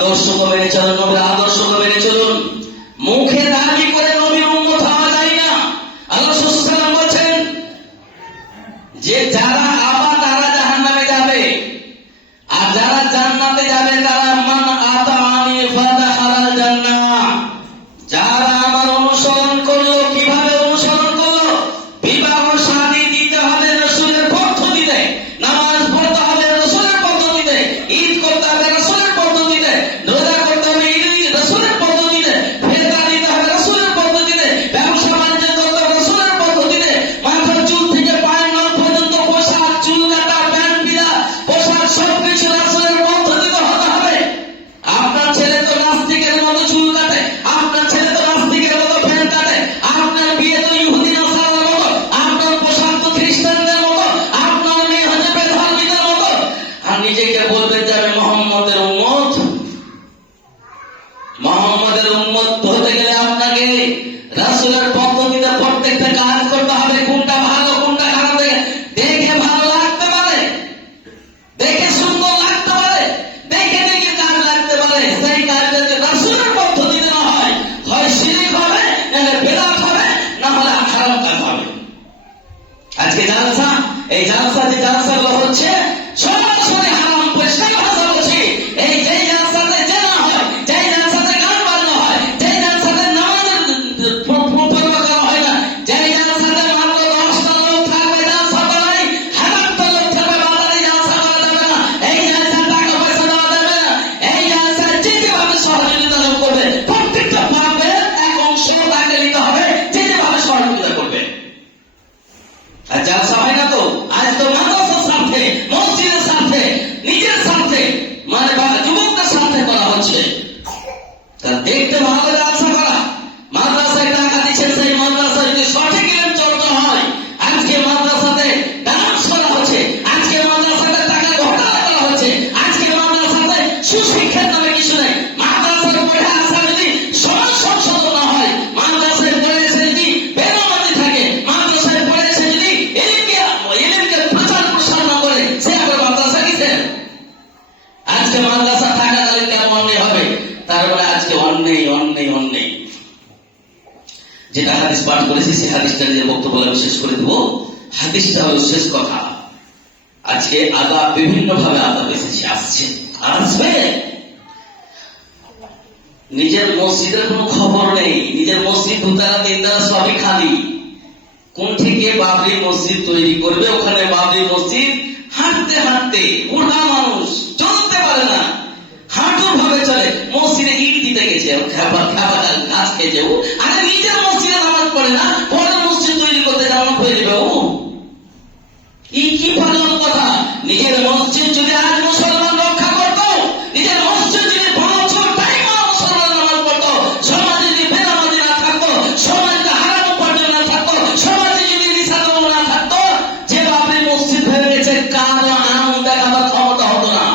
আদর্শকে মেনে চলুন, নবীর আদর্শকে মেনে চলুন। মুখে দাবি করে নবীর উম্মত হওয়া যায় না। আল্লাহ রাসূল সাল্লাল্লাহু আলাইহি ওয়াসাল্লাম বলেন যে যারা আবার তারা জাহান্নামে যাবে, আর যারা জান্নাতে যাবে তারা মান আতাআনি ফাদাখালাল জান্নাহ। যারা আমার অনুসরণ করলো, কিভাবে অনুসরণ করলো? বিবাহ শাদী দিতে হবে রাসূলের পদ্ধতিতে, নামাজ পড়তে হবে রাসূলের পদ্ধতিতে, ঈদ করতে হবে রাসূলের পদ্ধতিতে, রোজা করতে হবে রাসূলের পদ্ধতিতে, ফিতরা দিতে হবে রাসূলের পদ্ধতিতে, ব্যবসা বাণিজ্য করতে হবে রাসূলের পদ্ধতিতে, মাথার চুল থেকে পায়ের নখ পর্যন্ত পোশাক, চুল কাটা, প্যান্ট পরা, পোশাক সবকিছু রাসূলের পদ্ধতিতে হতে হবে। আপনার ছেলে তো নাস্তিকের মতো চুল কাটে, আপনার ছেলে তো নাস্তিকের মতো প্যান্ট কাটে, আপনার বিয়ে তো ইহুদি নাসারার মতো, আপনার পোশাক তো খ্রিস্টানদের মতো, আপনার মেয়ে হচ্ছে বেধর্মীদের মতো। আর নিজেকে বলবেন যে আমি মুহাম্মদের উম্মত। মুহাম্মদের উম্মত হতে গেলে আপনাকে রাসূলের পদ্ধতিতে প্রত্যেকটা কাজ করতে হবে। কোনটা ভালো কোনটা খারাপ দেখে ভালো লাগতে পারে, দেখে সুন্দর লাগতে পারে, দেখে দেখে কাজ লাগতে পারে, সেই কাজ যাতে রাসূলের পদ্ধতিতে না হয়, হয় শিরক হবে, নাহলে বিদআত হবে, না হলে হারাম কাজ হবে। আজকে জালসা, এই জালসা যে জালসাগুলো হচ্ছে সরাসরি হারাম, পরিষ্কার ভাষা বলছি। এই যে জালসাতে জেনা হয়, যে জালসাতে গান বাজনা হয়, যে জালসাতে নামাজের পরোয়া করা হয় না, যে জালসাতে মাত্র 10টা লোক থাকবে জালসা করাই, 1000টা লোক থাকবে বাজারে জালসা করা যাবে না। এই জালসায় টাকা পয়সা দেওয়া যাবে না। এই জালসায় যেভাবে সহযোগিতা করবে প্রত্যেকটা পাপের এক অংশ তাকে নিতে হবে, যেভাবে সহযোগিতা করবে। আর জালসা হয় না তো, আজ তো মাদ্রাসার স্বার্থে, মসজিদের স্বার্থে, নিজের স্বার্থে, মানে যুবকদের স্বার্থে করা হচ্ছে। তা দেখতে ভালো জালসা করা, মাদ্রাসায় টাকা দিচ্ছেন, সেই মাদ্রাসায় যদি সঠিক ইলম চর্চা হয়। আজকে মাদ্রাসাতে ডান্স করা হচ্ছে, আজকে মাদ্রাসাতে টাকা ঘোটালা করা হচ্ছে, আজকে মাদ্রাসাতে সুশিক্ষার নামে কিছু নেই। মাদ্রাসায় পড়ে আসা যদি সমাজ সংশোধন না হয়, মাদ্রাসায় পড়ে এসে যদি বেনামাজি থাকে, মাদ্রাসায় পড়ে এসে যদি ইলমকে প্রচার প্রসার না করে, সে আবার মাদ্রাসা কিসের? আজকে মাদ্রাসা থাকাকালীন কেমন অন্যায় হবে? তার মানে আজকে অন্যায় অন্যায় অন্যায়। যেটা হাদিস পাঠ করেছি সে হাদিসটা নিজের বক্তব্য আমি শেষ করে দেবো। হাদিসটা হলো শেষ কথা। আজকে আদাব বিভিন্ন ভাবে আদাব এসেছে, আসছে, আসবে। নিজের মসজিদের কোনো খবর নেই, নিজের মসজিদ দুতলা তিনতলা সবই খালি। কোন থেকে বাবরি মসজিদ তৈরি করবে, ওখানে বাবরি মসজিদ হাঁটতে হাঁটতে বুড়া মানুষ চলতে পারে না, হাঁটুর ভাবে চলে, মসজিদে ইট দিতে গেছে, গাছ খেয়েছে। আরে নিজের মসজিদে নামাজ পড়ে না, পরে মসজিদ তৈরি করতে জামা হয়ে যাবে। কি পাগল কথা! নিজের মসজিদ যদি আজ মুসলমান রক্ষা করতো, নিজের মসজিদ যদি 5 বছর টাইম মুসলমান নামাজ পড়তো, সমাজে যদি বেনামাজি না থাকতো, সমাজে হারাম উপার্জন না থাকতো, সমাজে যদি নিশাদম না থাকতো, যে বাপরে মসজিদ ভেঙে গেছে কারো আম দেখাবার ক্ষমতা হতো না।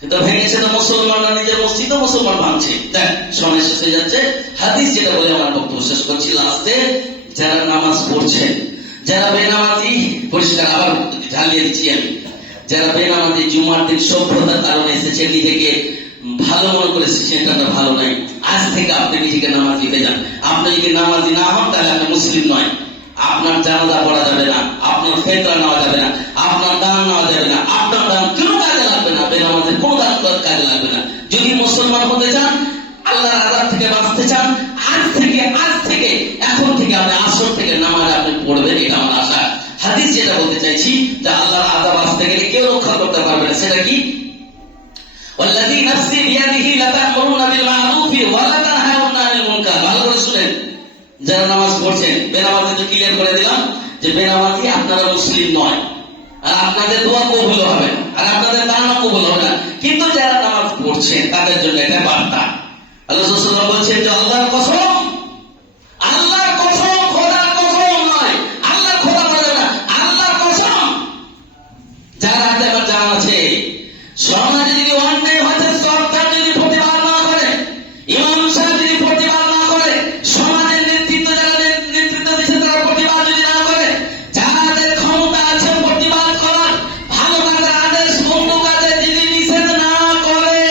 কিন্তু ভেঙেছে তো মুসলমানরা, নিজের মসজিদও মুসলমান ভাঙছে। দেখ সময় শেষ হয়ে যাচ্ছে। হাদিস যেটা বলে আমার বক্তব্য শেষ করছি লাস্টে, যারা নামাজ পড়ছেন, যারা বেনামাজি, পরিষ্কার আবার ঝালিয়ে দিচ্ছি আমি, যারা বেনামাজি জুমার দিন সভ্যতার কারণে এসেছে, নিজেকে ভালো মনে করে সেটা ভালো নাই। আজ থেকে আপনি নিজেকে নামাজি হয়ে যান। আপনি যদি নামাজি না হন তাহলে আপনি মুসলিম নয়। আপনার জানাজা পড়া যাবে না, আপনার ফিতরা নেওয়া যাবে না, আপনার দান নেওয়া যাবে না, আপনার দান কোনো কাজে লাগবে না, বেনামাজির কোনো দান কাজে লাগবে না। যদি মুসলমান হতে চান, আল্লাহর আযাব থেকে বাঁচতে চান, আজ থেকে এখন থেকে আপনি আসর থেকে নামাজ আপনি পড়বেন, এটা আমার আশা। হাদিস যেটা বলতে চাইছি যে আল্লাহর আযাব আসতে গেলে কেউ রক্ষা করতে পারবে না। সেটা কি? ওয়াল্লাযী নাফসি বিয়াদিহি লাতা'মুরুনা বিল মা'রুফি ওয়া লা তানহাউনা আনিল মুনকার। ভালো করে শুনেন, যারা নামাজ পড়ছেন, বেনামাজি তো ক্লিয়ার করে দিলাম যে বেনামাজি আপনারা মুসলিম নয়, আর আপনাদের দোয়া কবুল হবে না, আর আপনাদের দানও কবুল হবে না। কিন্তু যারা নামাজ পড়ছেন তাদের জন্য এটা বার্তা। আল্লাহ রাসূল সাল্লাল্লাহু আলাইহি ওয়াসাল্লাম বলছেন যে আল্লাহর কসম, আল্লাহর কসম, খোদার কসম নয়, আল্লাহর খোদা বলে না, আল্লাহর কসম, যার হাতে আমার জান আছে, সমাজে যদি অন্যায় হয়েছে সরকার যদি প্রতিবাদ না করে, ইমাম সাহেব যদি প্রতিবাদ না করে, সমাজের নেতৃত্ব যারা নেতৃত্ব দিচ্ছে তারা প্রতিবাদ যদি না করে, যাদের ক্ষমতা আছে প্রতিবাদ করার, ভালো কাজের আদেশ, অন্য কাজে যদি নিষেধ না করে,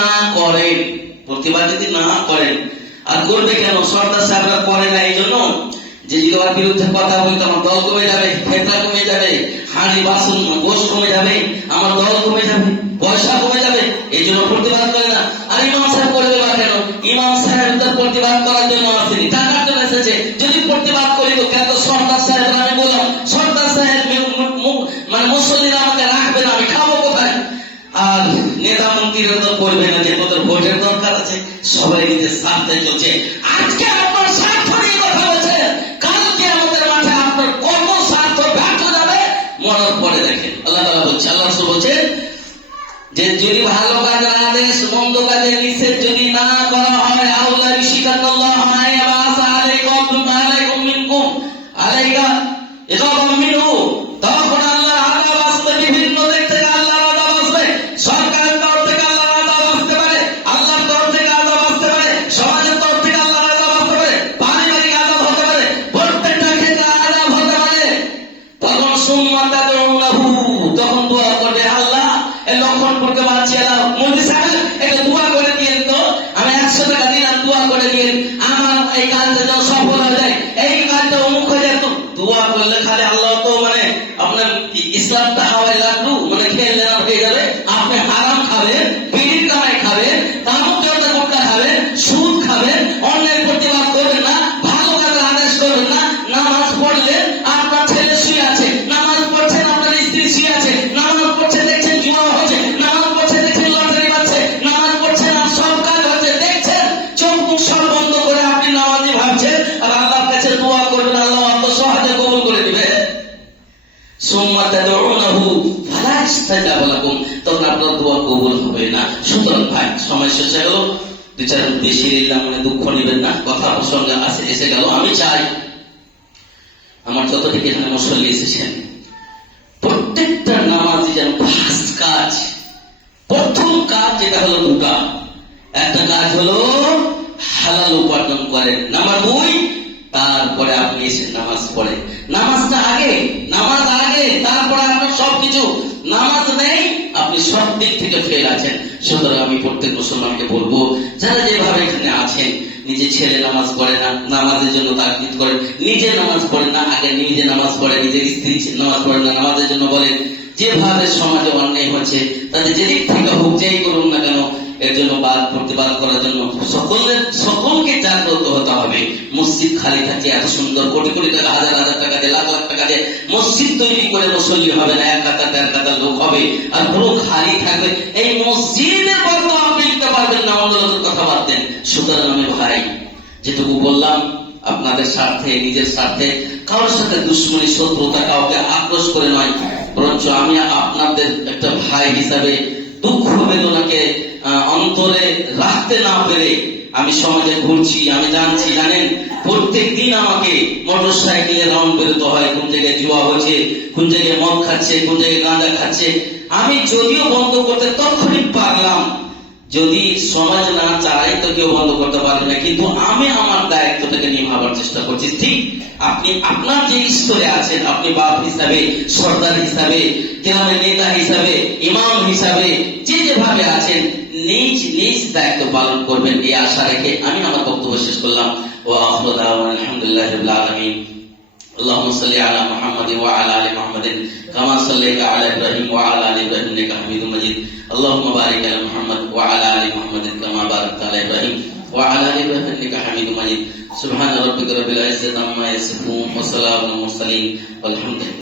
না করেন, প্রতিবাদ যদি না করেন, আর করবে কেন? সর্দার সাহেবরা করে না এই জন্য যে যদি ওর বিরুদ্ধে কথা বলি তো আমার দল কমে যাবে, ফেতরা কমে যাবে, হাঁড়ি বাসন গোশ কমে যাবে, আমার দল কমে যাবে, পয়সা কমে যাবে, এই জন্য প্রতিবাদ করে না। আর ইমাম সাহেব করবে বা কেন? ইমাম সাহেব তার প্রতিবাদ করার জন্য আসেনি, টাকার জন্য এসেছে। যদি প্রতিবাদ করি তো কেন সর্দার সাহেব, আমি বললাম সর্দার সাহেব মানে মুসল্লিরা আমাকে রাখবে না, আমি খাবো কোথায়? আর নেতা মন্ত্রীরা তো করবে না, যে তোদের ভোটের দরকার আছে, সবাই নিজের স্বার্থে চলছে। আজকে আপনার স্বার্থ নিয়ে কথা বলছে, কালকে আমাদের মাঠে আপনার কর্ম স্বার্থ ব্যর্থ যাবে, মরার পরে দেখেন। আল্লাহ তাআলা বলছে, আল্লাহ রাসূল বলছেন যে যদি ভালো কাজের আদেশ মন্দ কাজের নিষেধ যদি না করা হয়, আউলা বিশিকাল্লাহু আলাইহি ওয়া আলাইকুম আলাইকুম মিনকুম আলাইকা ইগাবাম মিনহু, তখন আল্লাহ আযাব আসবে, বিভিন্ন দিক থেকে আল্লাহর আযাব আসবে। সরকারের তরফ থেকে আল্লাহর আযাব আসতে পারে, আল্লাহর তরফ থেকে আযাব আসতে পারে, সমাজের তরফ থেকে আল্লাহর আযাব আসতে পারে, পারিবারিক আযাব হতে পারে, প্রত্যেকটা ক্ষেত্রে আযাব হতে পারে। তখন সুম্মা তাদউনাহু, তখন দোয়া করবে, আল্লাহ এই লক্ষণপুরকে বাঁচিয়ে দাও, মুফতি সাহেব একটা দোয়া করে দিয়েন তো, আমি 100 টাকা দিলাম, দোয়া করে দিয়েন আমার এই কাজটা যেন সফল হয়ে যায়, এই কাজটা অমুক হয়ে যায়। তো দোয়া করলে খালি আল্লাহ তো মানে আপনার ইসলামটা হাওয়ায় লাড্ডু মানে খেয়ে নেওয়া হয়ে যাবে। আপনি হারাম খাবেন, বিড়ির কামাই খাবেন, তামাক জর্দা গুটখা খাবেন, সুদ খাবেন, অন্যের প্রতিবাদ করবেন না, ভালো কাজের আদেশ করবেন না। নামাজ পড়লেন, আপনার ছেলে শুয়ে আছে, নামাজ পড়ছেন, আপনার স্ত্রী শুয়ে আছে, নামাজ পড়ছে দেখছেন জুয়া হচ্ছে, নামাজ পড়ছে দেখছেন লটারি পাচ্ছে, নামাজ পড়ছেন আর সব কাজ হচ্ছে দেখছেন, চোখ মুখ সব বন্ধ করে আপনি নামাজি ভাবছেন, আর আল্লাহর কাছে দোয়া করবেন, আল্লাহ অত সহজে কবুল করে দিবে। সুম্মা তাদউনাহু ফালা ইস্তাজাবা লাকুম, তখন আপনার দোয়া কবুল হবে না। সুতরাং ভাই, সময় শেষ হয়ে গেল, দুই চার বেশি নিলাম, মানে দুঃখ নেবেন না, কথা প্রসঙ্গে এসে গেল। আমি চাই আমার যতটুকু এখানে মুসল্লি এসেছেন, প্রত্যেকটা নামাজি যেন ফার্স্ট কাজ, প্রথম কাজ যেটা হলো দুটা। একটা কাজ হলো হালাল উপার্জন করেন, নাম্বার 2 তারপরে আপনি এসে নামাজ পড়েন। নামাজটা আগে, নামাজ আগে, তারপরে আপনার সবকিছু। নামাজ নেই, আপনি সব দিক থেকে ফেল আছেন। সুতরাং আমি প্রত্যেক মুসলমানকে বলবো, যারা যেভাবে এখানে আছেন, নিজে ছেলে নামাজ পড়ে না, নামাজের জন্য তাকিদ করেন, নিজে নামাজ পড়েন না, আগে নিজে নামাজ পড়ে, নিজের স্ত্রী নামাজ পড়েন না, নামাজের জন্য বলেন। যেভাবে সমাজে অন্যায় হচ্ছে, তাদের যেদিক থেকে হোক, যেই করুন না কেন, এর জন্য প্রতিবাদ করার জন্য সকলকে জাগ্রত হতে হবে। মসজিদ খালি থাকে, এত সুন্দর কোটি কোটি টাকা, হাজার হাজার টাকা দিয়ে, লাখ লাখ টাকা দিয়ে মসজিদ তৈরি করে মুসল্লি হবে না, 1 কাতার 1.5 কাতার লোক হবে, আর পুরো খালি থাকবে। এই মসজিদের বর্তমান আপনি নিতে পারবেন না, অন্য লোকের কথা বাদ দেন। সুতরাং আমি ভাই যেটুকু বললাম, আপনাদের স্বার্থে, নিজের স্বার্থে, কারোর সাথে দুশ্মনী শত্রুতা, কাউকে আক্রোশ করে নয়, বরঞ্চ আমি আপনাদের একটা ভাই হিসাবে দুঃখ বেদনাকে অন্তরে রাখতে না পেরে আমি সমাজে ঘুরছি। আমি জানছি, জানেন, প্রত্যেক দিন আমাকে মোটর সাইকেলে রাউন্ড বেরোতে হয়, কোন জায়গায় জুয়া হচ্ছে, কোন জায়গায় মদ খাচ্ছে, কোন জায়গায় গাঁজা খাচ্ছে। আমি যদিও বন্ধ করতে তৎক্ষণিক পারলাম, যদি সমাজ না চায় তো কেউ বন্ধ করতে পারবে না, কিন্তু আমি আমার দায়িত্বটাকে নিভাবার চেষ্টা করছি। ঠিক আপনি আপনার যে স্তরে আছেন, আপনি বাপ হিসাবে, সর্দার হিসাবে, গ্রামের নেতা হিসাবে, ইমাম হিসাবে, যে যেভাবে আছেন, নিজ নিজ দায়িত্ব পালন করবেন, এই আশা রেখে আমি আমার বক্তব্য শেষ করলাম। ওয়া আখিরু দাওয়ানা আলহামদুলিল্লাহি রাব্বিল আলামিন। اللهم صل على محمد وعلى ال محمد كما صليت على ابراهيم وعلى ال ابراهيم انك حميد مجيد. اللهم بارك على محمد وعلى ال محمد كما باركت على ابراهيم وعلى ال ابراهيم انك حميد مجيد. سبحان ربك رب العزة عما يصفون وسلام على المرسلين والحمد لله.